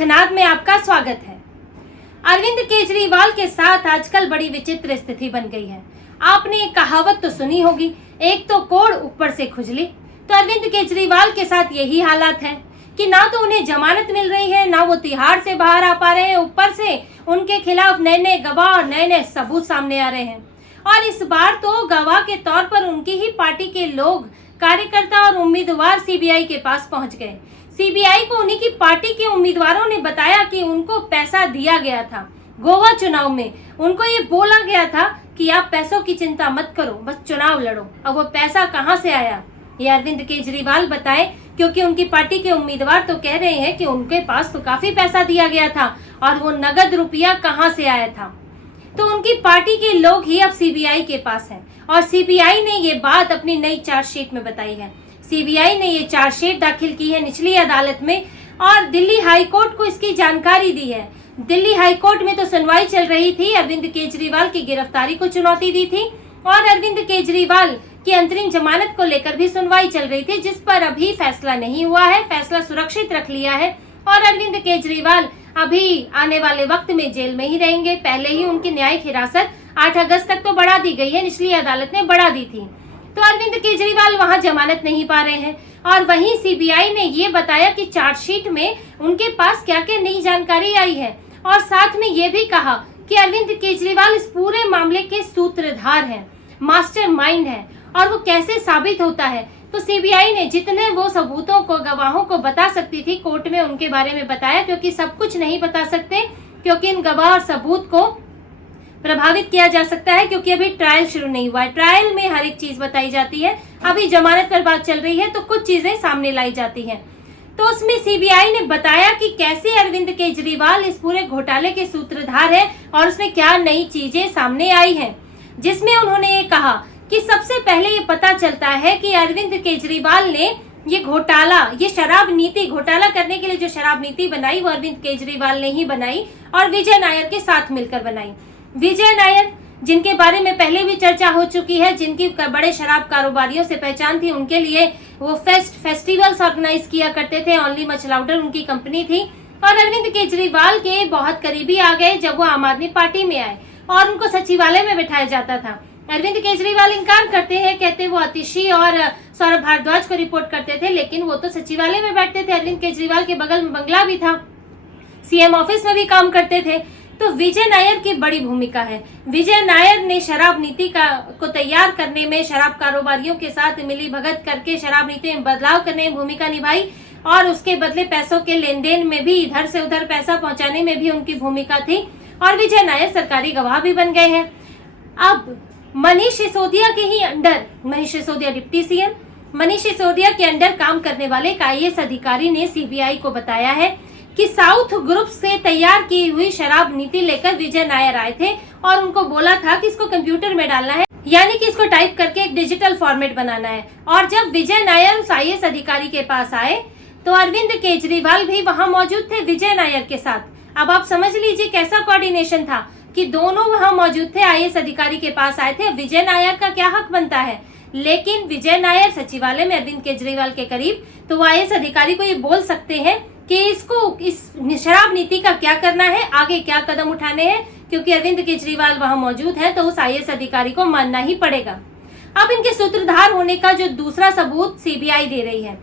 शंखनाद में आपका स्वागत है। अरविंद केजरीवाल के साथ आजकल बड़ी विचित्र स्थिति बन गई है। आपने एक कहावत तो सुनी होगी, एक तो कोढ़ ऊपर से खुजली। तो अरविंद केजरीवाल के साथ यही हालात है कि ना तो उन्हें जमानत मिल रही है, ना वो तिहाड़ से बाहर आ पा रहे हैं, ऊपर से उनके खिलाफ नए नए गवाह और नए नए सबूत सामने आ रहे हैं। और इस बार तो गवाह के तौर पर उनकी ही पार्टी के लोग, कार्यकर्ता और उम्मीदवार सीबीआई के पास पहुंच गए। सीबीआई को उन्हीं की पार्टी के उम्मीदवारों ने बताया कि उनको पैसा दिया गया था। गोवा चुनाव में उनको ये बोला गया था कि आप पैसों की चिंता मत करो, बस चुनाव लड़ो। अब वो पैसा कहां से आया, ये अरविंद केजरीवाल बताए, क्योंकि उनकी पार्टी के उम्मीदवार तो कह रहे हैं कि उनके पास तो काफी पैसा दिया गया था और वो नगद रुपया कहां से आया था। तो उनकी पार्टी के लोग ही अब सीबीआई के पास हैं और सीबीआई ने ये बात अपनी नई चार्जशीट में बताई है। सीबीआई ने ये चार्जशीट दाखिल की है निचली अदालत में और दिल्ली हाई कोर्ट को इसकी जानकारी दी है। दिल्ली हाई कोर्ट में तो सुनवाई चल रही थी, अरविंद केजरीवाल की गिरफ्तारी को चुनौती दी थी और अरविंद केजरीवाल की अंतरिम जमानत को लेकर भी सुनवाई चल रही थी, जिस पर अभी फैसला नहीं हुआ है। फैसला सुरक्षित रख लिया है और अरविंद केजरीवाल अभी आने वाले वक्त में जेल में ही रहेंगे। पहले ही उनकी न्यायिक हिरासत 8 अगस्त तक तो बढ़ा दी गई है, निचली अदालत ने बढ़ा दी थी। तो अरविंद केजरीवाल वहां जमानत नहीं पा रहे हैं और वहीं सीबीआई ने ये बताया कि चार्जशीट में उनके पास क्या क्या नई जानकारी आई है और साथ में ये भी कहा कि अरविंद केजरीवाल इस पूरे मामले के सूत्रधार हैं, मास्टरमाइंड हैं और वो कैसे साबित होता है। तो सीबीआई ने जितने वो सबूतों को, गवाहों को बता सकती थी, कोर्ट में उनके बारे में बताया, क्योंकि सब कुछ नहीं बता सकते, क्योंकि इन गवाह और सबूत को प्रभावित किया जा सकता है, क्योंकि अभी ट्रायल शुरू नहीं हुआ है। ट्रायल में हर एक चीज बताई जाती है, अभी जमानत पर बात चल रही है तो कुछ चीजें सामने लाई जाती हैं। तो उसमें सीबीआई ने बताया कि कैसे अरविंद केजरीवाल इस पूरे घोटाले के सूत्रधार है और उसमें क्या नई चीजें सामने आई हैं, जिसमें उन्होंने ये कहा कि सबसे पहले ये पता चलता है कि अरविंद केजरीवाल ने ये घोटाला, ये शराब नीति, घोटाला करने के लिए जो शराब नीति बनाई वो अरविंद केजरीवाल ने ही बनाई और विजय नायर के साथ मिलकर बनाई। विजय नायर, जिनके बारे में पहले भी चर्चा हो चुकी है, जिनकी बड़े शराब कारोबारियों से पहचान थी, उनके लिए वो फेस्टिवल्स ऑर्गेनाइज किया करते थे, ओनली मच लाउडर उनकी कंपनी थी। और अरविंद केजरीवाल के बहुत करीबी आ गए जब वो आम आदमी पार्टी में आए और उनको सचिवालय में बिठाया जाता था। अरविंद केजरीवाल इनकार करते हैं, कहते वो आतिशी और सौरभ भारद्वाज को रिपोर्ट करते थे, लेकिन वो तो सचिवालय में बैठते थे। अरविंद केजरीवाल के बगल में बंगला भी था, सीएम ऑफिस में भी काम करते थे। तो विजय नायर की बड़ी भूमिका है। विजय नायर ने शराब नीति को तैयार करने में, शराब कारोबारियों के साथ मिली भगत करके शराब नीति में बदलाव करने में भूमिका निभाई और उसके बदले पैसों के लेन देन में भी, इधर से उधर पैसा पहुंचाने में भी उनकी भूमिका थी और विजय नायर सरकारी गवाह भी बन गए हैं। अब मनीष सिसोदिया के ही under, Manish Sisodia deputy CM, Manish Sisodia के अंडर काम करने वाले एक आईएएस अधिकारी ने सीबीआई को बताया है कि साउथ ग्रुप से तैयार की हुई शराब नीति लेकर विजय नायर आए थे और उनको बोला था कि इसको कंप्यूटर में डालना है, यानी कि इसको टाइप करके एक डिजिटल फॉर्मेट बनाना है। और जब विजय नायर उस आईएएस अधिकारी के पास आए तो अरविंद केजरीवाल भी वहां मौजूद थे विजय नायर के साथ। अब आप समझ लीजिए कैसा कोऑर्डिनेशन था कि दोनों वहां मौजूद थे, आईएएस अधिकारी के पास आए थे। विजय नायर का क्या हक बनता है, लेकिन विजय नायर सचिवालय में अरविंद केजरीवाल के करीब, तो वो आईएएस अधिकारी को ये बोल सकते हैं कि इसको, इस शराब नीति का क्या करना है, आगे क्या कदम उठाने हैं, क्योंकि अरविंद केजरीवाल वहां मौजूद है तो उस आईएएस अधिकारी को मानना ही पड़ेगा। अब इनके सूत्रधार होने का जो दूसरा सबूत सीबीआई दे रही है,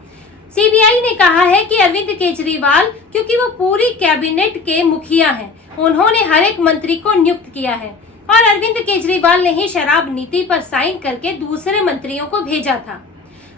सीबीआई ने कहा है कि अरविंद केजरीवाल, क्योंकि वो पूरी कैबिनेट के मुखिया हैं, उन्होंने हर एक मंत्री को नियुक्त किया है और अरविंद केजरीवाल ने ही शराब नीति पर साइन करके दूसरे मंत्रियों को भेजा था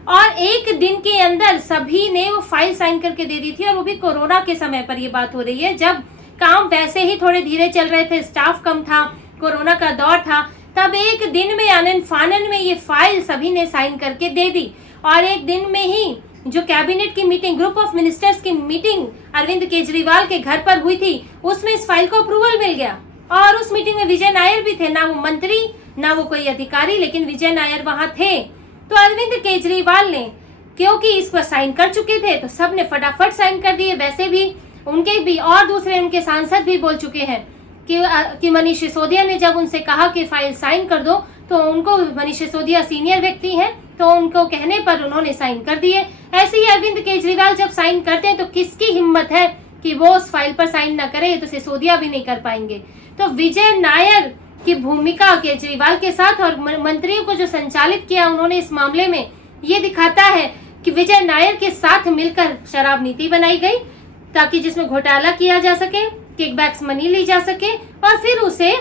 और एक दिन के अंदर सभी ने वो फाइल साइन करके दे दी थी। और वो भी कोरोना के समय पर ये बात हो रही है, जब काम वैसे ही थोड़े धीरे चल रहे थे, स्टाफ कम था, कोरोना का दौर था, तब एक दिन में आनन फानन में ये फाइल सभी ने साइन करके दे दी और एक दिन में ही जो कैबिनेट की मीटिंग, ग्रुप ऑफ मिनिस्टर्स की मीटिंग अरविंद केजरीवाल के घर पर हुई थी, उसमें इस फाइल को अप्रूवल मिल गया। और उस मीटिंग में विजय नायर भी थे, ना वो मंत्री ना वो कोई अधिकारी, लेकिन विजय नायर वहां थे। तो अरविंद केजरीवाल ने, क्योंकि इस पर साइन कर चुके थे, तो सब ने फटाफट साइन कर दिए। वैसे भी उनके भी और दूसरे उनके सांसद भी बोल चुके हैं कि मनीष सिसोदिया ने जब उनसे कहा कि फाइल साइन कर दो, तो उनको, मनीष सिसोदिया सीनियर व्यक्ति हैं, तो उनको कहने पर उन्होंने साइन कर दिए। ऐसे ही अरविंद केजरीवाल जब साइन करते हैं तो किसकी हिम्मत है कि वो उस फाइल पर साइन ना करे तो सिसोदिया भी नहीं कर पाएंगे। तो विजय नायर की भूमिका केजरीवाल के साथ और मंत्रियों को जो संचालित किया उन्होंने इस मामले में, ये दिखाता है कि विजय नायर के साथ मिलकर शराब नीति बनाई गई ताकि जिसमें घोटाला किया जा सके, किकबैक्स मनी ली जा सके और फिर उसे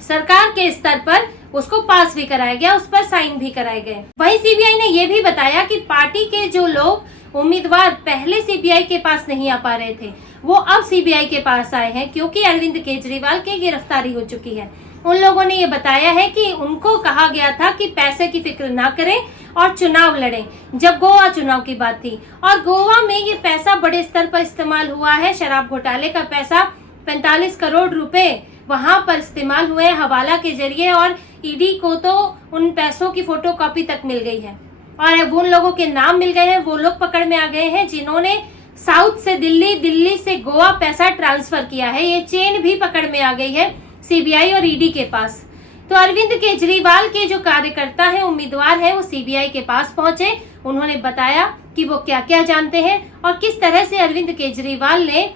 सरकार के स्तर पर उसको पास भी कराया गया, उस पर साइन भी कराए गए। वहीं सीबीआई ने यह भी बताया कि पार्टी के जो लोग उम्मीदवार पहले सीबीआई के पास नहीं आ पा रहे थे, वो अब सीबीआई के पास आए हैं क्योंकि अरविंद केजरीवाल की गिरफ्तारी हो चुकी है। उन लोगों ने ये बताया है कि उनको कहा गया था कि पैसे की फिक्र ना करें और चुनाव लड़ें, जब गोवा चुनाव की बात थी। और गोवा में ये पैसा बड़े स्तर पर इस्तेमाल हुआ है, शराब घोटाले का पैसा 45 करोड़ रुपए वहां पर इस्तेमाल हुए हवाला के जरिए, और ईडी को तो उन पैसों की फोटोकॉपी तक मिल गई है और अब उन लोगों के नाम मिल गए हैं, वो लोग पकड़ में आ गए हैं जिन्होंने साउथ से दिल्ली, दिल्ली से गोवा पैसा ट्रांसफर किया है। ये चेन भी पकड़ में आ गई है सीबीआई और ईडी के पास। तो अरविंद केजरीवाल के जो कार्यकर्ता हैं, उम्मीदवार हैं, वो सीबीआई के पास पहुंचे। उन्होंने बताया कि वो क्या क्या जानते हैं और किस तरह से अरविंद केजरीवाल ने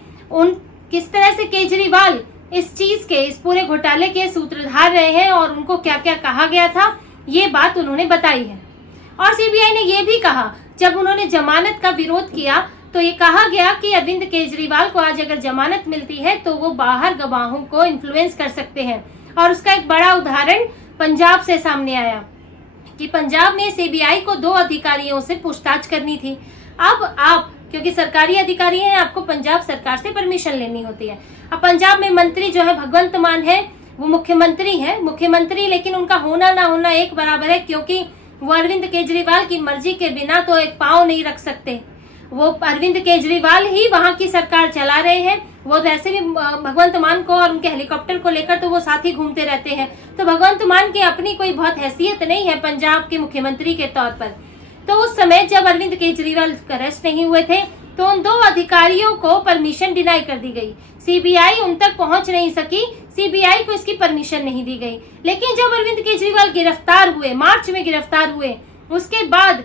किस तरह से केजरीवाल इस चीज के, इस पूरे घोटाले के सूत्रधार रहे हैं और उनको क्या क्या कहा गया था, ये बात उन्होंने बताई है। और सीबीआई ने ये भी कहा, जब उन्होंने जमानत का विरोध किया तो ये कहा गया कि अरविंद केजरीवाल को आज अगर जमानत मिलती है तो वो बाहर गवाहों को इन्फ्लुएंस कर सकते हैं। और उसका एक बड़ा उदाहरण पंजाब से सामने आया कि पंजाब में सीबीआई को 2 अधिकारियों से पूछताछ करनी थी। अब आप क्योंकि सरकारी अधिकारी हैं, आपको पंजाब सरकार से परमिशन लेनी होती है। अब पंजाब में मंत्री जो है भगवंत मान है, वो मुख्यमंत्री हैं, लेकिन उनका होना ना होना एक बराबर है क्योंकि वो अरविंद केजरीवाल की मर्जी के बिना तो एक पाँव नहीं रख सकते। वो अरविंद केजरीवाल ही वहां की सरकार चला रहे हैं। वो वैसे भी भगवंत मान को और उनके हेलीकॉप्टर को लेकर तो वो साथ ही घूमते रहते हैं। तो भगवंत मान की अपनी कोई बहुत हैसियत नहीं है पंजाब के मुख्यमंत्री के तौर पर। तो उस समय जब अरविंद केजरीवाल अरेस्ट नहीं हुए थे तो उन 2 अधिकारियों को परमिशन डिनाई कर दी गई। सीबीआई उन तक पहुंच नहीं सकी, सीबीआई को इसकी परमिशन नहीं दी गई। लेकिन जब अरविंद केजरीवाल गिरफ्तार हुए, मार्च में गिरफ्तार हुए, उसके बाद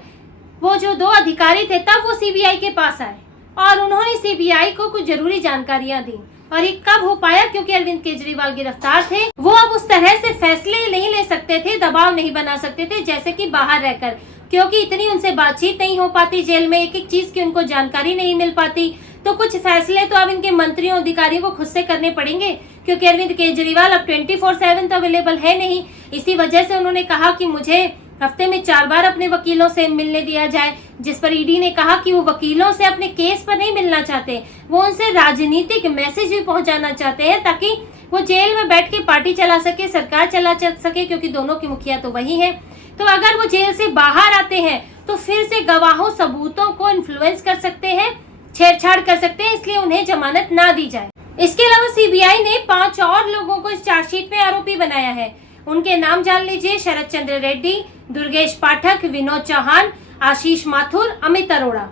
वो जो 2 अधिकारी थे तब वो सीबीआई के पास आए और उन्होंने सीबीआई को कुछ जरूरी जानकारियां दी। और ये कब हो पाया? क्योंकि अरविंद केजरीवाल गिरफ्तार थे, वो अब उस तरह से फैसले नहीं ले सकते थे, दबाव नहीं बना सकते थे जैसे कि बाहर रहकर, क्योंकि इतनी उनसे बातचीत नहीं हो पाती जेल में, एक एक चीज की उनको जानकारी नहीं मिल पाती। तो कुछ फैसले तो अब इनके मंत्रियों अधिकारियों को खुद से करने पड़ेंगे क्योंकि अरविंद केजरीवाल अब 24/7 तो अवेलेबल है नहीं। इसी वजह से उन्होंने कहा कि मुझे हफ्ते में 4 बार अपने वकीलों से मिलने दिया जाए, जिस पर ईडी ने कहा कि वो वकीलों से अपने केस पर नहीं मिलना चाहते, वो उनसे राजनीतिक मैसेज भी पहुंचाना चाहते हैं ताकि वो जेल में बैठ के पार्टी चला सके, सरकार चला सके, क्योंकि दोनों की मुखिया तो वही है। तो अगर वो जेल से बाहर आते हैं तो फिर से गवाहों, सबूतों को इन्फ्लुएंस कर सकते हैं, छेड़छाड़ कर सकते हैं, इसलिए उन्हें जमानत ना दी जाए। इसके अलावा सीबीआई ने 5 और लोगों को इस चार्जशीट में आरोपी बनाया है। उनके नाम जान लीजिए: शरद चंद्र रेड्डी, दुर्गेश पाठक, विनोद चौहान, आशीष माथुर, अमित अरोड़ा।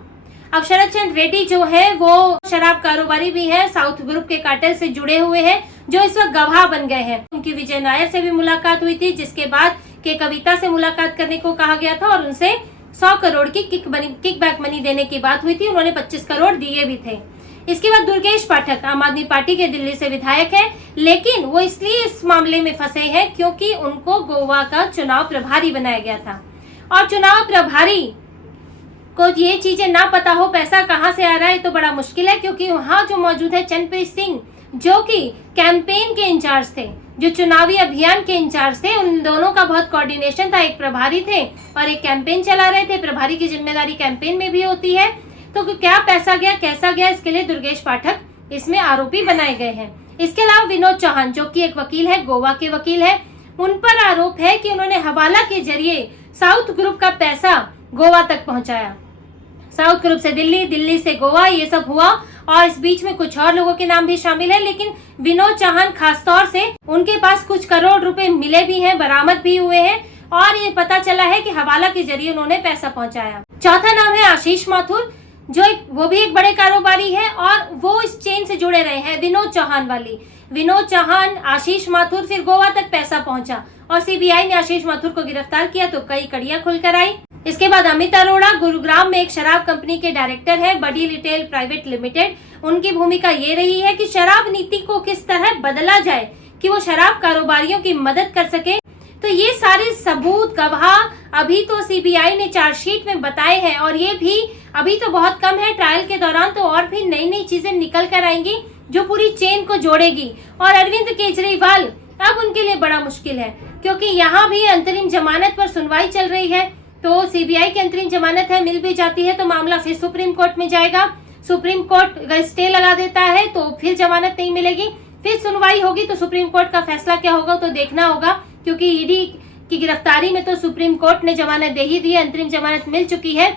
अब शरद चंद्र रेड्डी जो है वो शराब कारोबारी भी है, साउथ ग्रुप के कार्टेल से जुड़े हुए हैं, जो इस वक्त गवाह बन गए हैं। उनकी विजय नायर से भी मुलाकात हुई थी, जिसके बाद के कविता से मुलाकात करने को कहा गया था और उनसे 100 करोड़ की किकबैक मनी देने की बात हुई थी। उन्होंने 25 करोड़ दिए भी थे। इसके बाद दुर्गेश पाठक आम आदमी पार्टी के दिल्ली से विधायक है, लेकिन वो इसलिए इस मामले में फंसे हैं क्योंकि उनको गोवा का चुनाव प्रभारी बनाया गया था और चुनाव प्रभारी को ये चीजें ना पता हो, पैसा कहाँ से आ रहा है, तो बड़ा मुश्किल है। क्योंकि वहाँ जो मौजूद है चंद्रप्रीत सिंह, जो कि कैंपेन के इंचार्ज थे, जो चुनावी अभियान के इंचार्ज थे, उन दोनों का बहुत कोऑर्डिनेशन था। एक प्रभारी थे और एक कैंपेन चला रहे थे। प्रभारी की जिम्मेदारी कैंपेन में भी होती है। तो क्या पैसा गया, कैसा गया, इसके लिए दुर्गेश पाठक इसमें आरोपी बनाए गए हैं। इसके अलावा विनोद चौहान, जो कि एक वकील है, गोवा के वकील है, उन पर आरोप है कि उन्होंने हवाला के जरिए साउथ ग्रुप का पैसा गोवा तक पहुंचाया। साउथ ग्रुप से दिल्ली, दिल्ली से गोवा, ये सब हुआ। और इस बीच में कुछ और लोगों के नाम भी शामिल है, लेकिन विनोद चौहान खास तौर से, उनके पास कुछ करोड़ रुपए मिले भी हैं, बरामद भी हुए हैं और ये पता चला है कि हवाला के जरिए उन्होंने पैसा पहुंचाया। चौथा नाम है आशीष माथुर, जो वो भी एक बड़े कारोबारी है और वो इस चेन से जुड़े रहे हैं, विनोद चौहान वाली। विनोद चौहान, आशीष माथुर, फिर गोवा तक पैसा पहुंचा और सीबीआई ने आशीष माथुर को गिरफ्तार किया तो कई कड़ियां खुलकर आई। इसके बाद अमित अरोड़ा गुरुग्राम में एक शराब कंपनी के डायरेक्टर है, बडी रिटेल प्राइवेट लिमिटेड, उनकी भूमिका ये रही है कि शराब नीति को किस तरह बदला जाए कि वो शराब कारोबारियों की मदद कर सके। तो ये सारे सबूत गवाह अभी तो सीबीआई ने चार्जशीट में बताए हैं और ये भी अभी तो बहुत कम है। ट्रायल के दौरान तो और भी नई नई चीजें निकल कर आएंगी जो पूरी चेन को जोड़ेगी। और अरविंद केजरीवाल अब उनके लिए बड़ा मुश्किल है, क्योंकि यहाँ भी अंतरिम जमानत पर सुनवाई चल रही है। तो सीबीआई की अंतरिम जमानत है, मिल भी जाती है तो मामला फिर सुप्रीम कोर्ट में जाएगा। सुप्रीम कोर्ट अगर स्टे लगा देता है तो फिर जमानत नहीं मिलेगी, फिर सुनवाई होगी। तो सुप्रीम कोर्ट का फैसला क्या होगा तो देखना होगा, क्योंकि ईडी की गिरफ्तारी में तो सुप्रीम कोर्ट ने जमानत दे ही दी है, अंतरिम जमानत मिल चुकी है।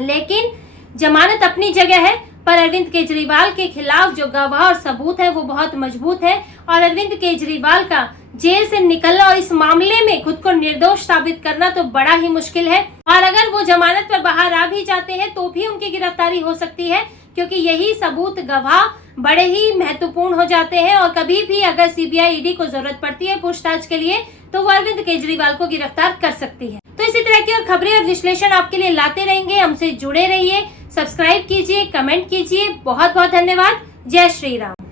लेकिन जमानत अपनी जगह है, पर अरविंद केजरीवाल के खिलाफ जो गवाह और सबूत है वो बहुत मजबूत है। और अरविंद केजरीवाल का जेल से निकलना और इस मामले में खुद को निर्दोष साबित करना तो बड़ा ही मुश्किल है। और अगर वो जमानत पर बाहर आ भी जाते हैं तो भी उनकी गिरफ्तारी हो सकती है, क्योंकि यही सबूत गवाह बड़े ही महत्वपूर्ण हो जाते हैं। और कभी भी अगर सीबीआई ईडी को जरूरत पड़ती है पूछताछ के लिए तो वो अरविंद केजरीवाल को गिरफ्तार कर सकती है। तो इसी तरह की और खबरें और विश्लेषण आपके लिए लाते रहेंगे। हमसे जुड़े रहिए, सब्सक्राइब कीजिए, कमेंट कीजिए। बहुत बहुत धन्यवाद। जय श्री राम।